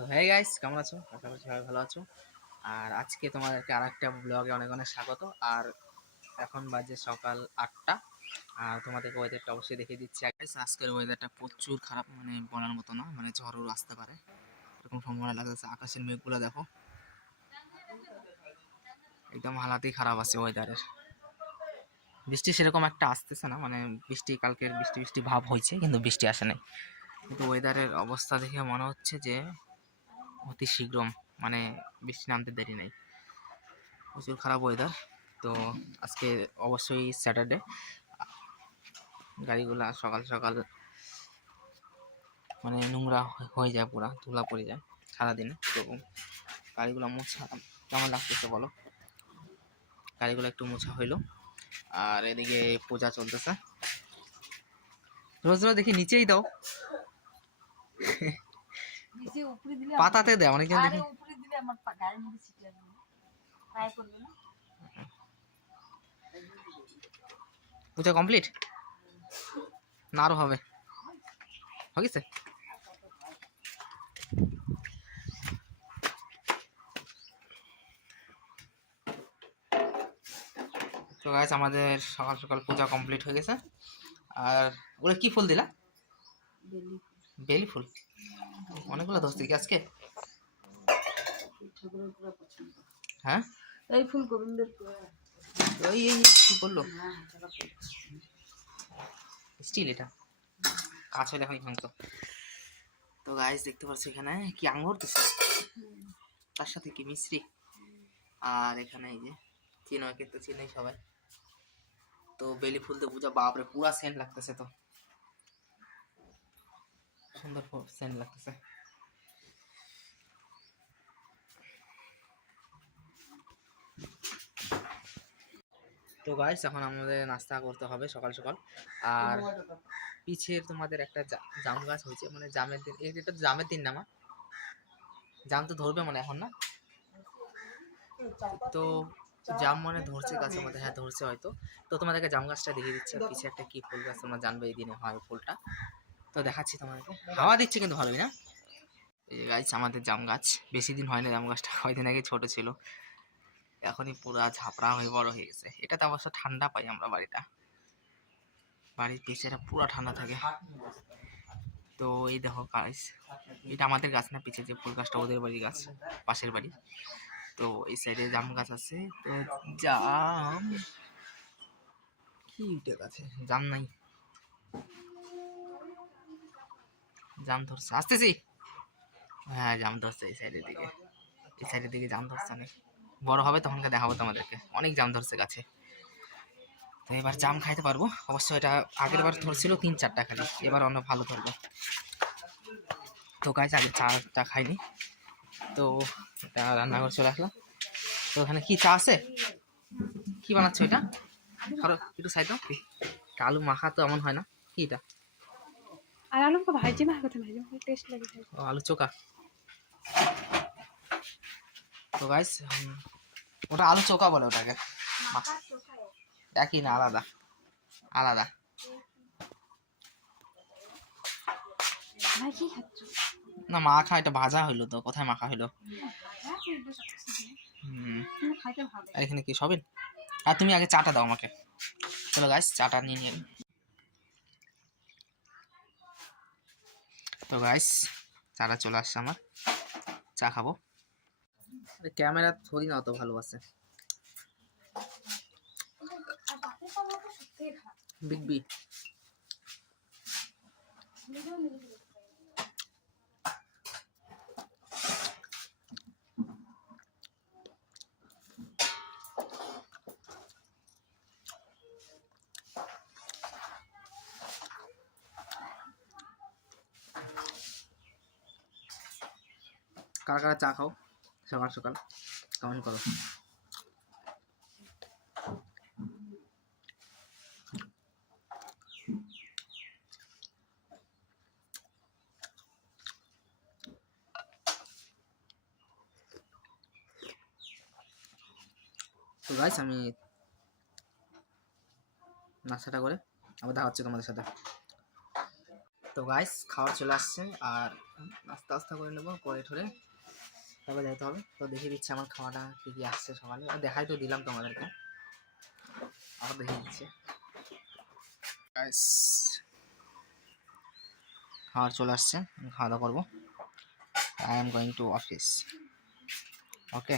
তো হ্যাঁ গাইস কেমন আছো? আশা করছি সবাই ভালো আছো। আর আজকে তোমাদেরকে আর একটা ব্লগে অনেক অনেক স্বাগত। আর এখন বাজে সকাল আটটা। আর তোমাদেরকে ওয়েদারটা অবশ্যই দেখিয়ে দিচ্ছি। আজকের ওয়েদারটা প্রচুর খারাপ মানে বলার মতো না মানে ঝড়ও আসতে পারে। এরকম সম্ভাবনা লাগতেছে, আকাশের মেঘগুলো দেখো। একদম হালাতেই খারাপ আছে ওয়েদারের বৃষ্টি সেরকম একটা আসতেছে না মানে বৃষ্টি, কালকের বৃষ্টি বৃষ্টি ভাব হয়েছে, কিন্তু বৃষ্টি আসে নাই। কিন্তু ওয়েদারের অবস্থা দেখে মনে হচ্ছে যে অতি শীঘ্র মানে বৃষ্টি নামতে দেরি নেই। প্রচুর খারাপ ওয়েদার তো আজকে অবশ্যই স্যাটারডে গাড়িগুলা সকাল সকাল মানে নোংরা হয়ে যায় পুরা, ধুলা পড়ে যায় সারাদিনে, তো গাড়িগুলো মোছা, কেমন লাগতেছে বলো? গাড়িগুলো একটু মোছা হইল, আর এদিকে পূজা চলতেছে। রোজ রোজ দেখি নিচেই দাও। পাতাতে দেয় অনেকজন দেখি। পূজা কমপ্লিট না? আরও হবে। হয়ে গেছে তো গাছ আমাদের সকাল সকাল পূজা কমপ্লিট হয়ে গেছে। আর ওরা কি ফুল দিলা? বেলি বেলি ফুল। অনেকগুলো ধরছি কি আজকে? হ্যাঁ? এই ফুল গোবিন্দের ওই এই কি করল? হ্যাঁ পেয়ে স্টিল এটা? কাজ হলে ভাঙতো তো। গাইস দেখতে পাচ্ছ এখানে কি আঙুর দিছে? তার সাথে কি মিশ্রি? আর এখানে এই যে চিনয়কে তো চিনেই সবাই। তো বেলি ফুল পূজা বাপরে পুরা সেন্ট লাগতেছে তো। সুন্দর সেন্ট লাগতেছে। তো গাইস এখন আমাদের নাস্তা করতে হবে সকাল সকাল। আর পিছের তোমাদের একটা জাম গাছ হয়েছে মানে জামের দিন এটা জামের দিন না মা। জাম তো ধরবে মানে এখন না? তো জাম মানে ধরছে গাছের মধ্যে হ্যাঁ ধরছে হয়তো। তো তোমাদেরকে জাম গাছটা দেখিয়ে দিচ্ছি, আর পিছে একটা কি ফুল গাছ তোমরা জানবে এই দিনে হয় ফুলটা। তো দেখাচ্ছি তোমাদেরকে। হাওয়া দিচ্ছে কিন্তু ভালোই, না? এই যে গাছ আমাদের জাম গাছ। বেশি দিন হয় না জাম গাছটা, কয়দিন আগে ছোট ছিল। এখনই পুরা ঝাপড়া হয়ে বড় হয়ে গেছে। এটাতে অবশ্য ঠান্ডা পাই আমরা বাড়িটা। বাড়ির পিছেটা পুরো ঠান্ডা থাকে। তো এই দেখো গাছ এটা আমাদের গাছ না, পিছে যে ফুল গাছটা, ওদের বাড়ির গাছ, পাশের বাড়ি। তো এই সাইডে জাম গাছ আছে। তো জাম, কি গাছে? জাম নাই। জাম ধরছে। আসতেছি? হ্যাঁ জাম ধরছে এই সাইডের দিকে। এই সাইডের দিকে জাম ধরছে অনেক। বড় হবে তখনকে দেখাবো তোমাদেরকে। অনেক জাম ধরছে গাছে। তো এবার জাম খাইতে পারব। অবশ্য এটা আগের বার ধরছিল তিন চারটা খালি। এবার অন্য ভালো ধরবো। তো গাছ আগে চাটা খাইনি। তো এটা রান্নাঘর চলে আসলাম। তো ওখানে কি চা আছে? কি বানাচ্ছ এটা? ধরো, একটু সাইড আলু মাখা তো এমন হয় না। কি এটা? আর আলু ভাজি ভালো কথা ভাজি ভালো টেস্ট লাগে আলু চোকা তো গাইস ওটা আলু চোকা বলে ওটাকে। একই না আলাদা। আলাদা। না মাখা এটা ভাজা হইল তো কোথায় মাখা হইল? এখানে কি সবেন? আর তুমি আগে চাটা দাও আমাকে। চলো গাইস চাটা নিয়ে নিয়ে। তো গাইস চাটা চলে আসছে আমার। চা খাব। ক্যামেরা থরি না, অত ভালো আছে। বিগ বি কারা কারা চা খাও সকাল সকাল কমেন্ট করো? তো গাইস আমি নাস্তাটা করে আবার দেখা হচ্ছে তোমাদের সাথে। তো গাইস খাওয়া চলে আসছে আর আস্তে আস্তে করে নেব করে ঠরে তারপরে যাইতে হবে। তো দেখিয়ে দিচ্ছে আমার খাওয়াটা কী কী আসছে সকালে। দেখাই তো দিলাম তোমাদেরকে। আরও দেখিয়ে দিচ্ছে। খাওয়ার চলে আসছে। আমি খাওয়া দাওয়া করব। I am going to office okay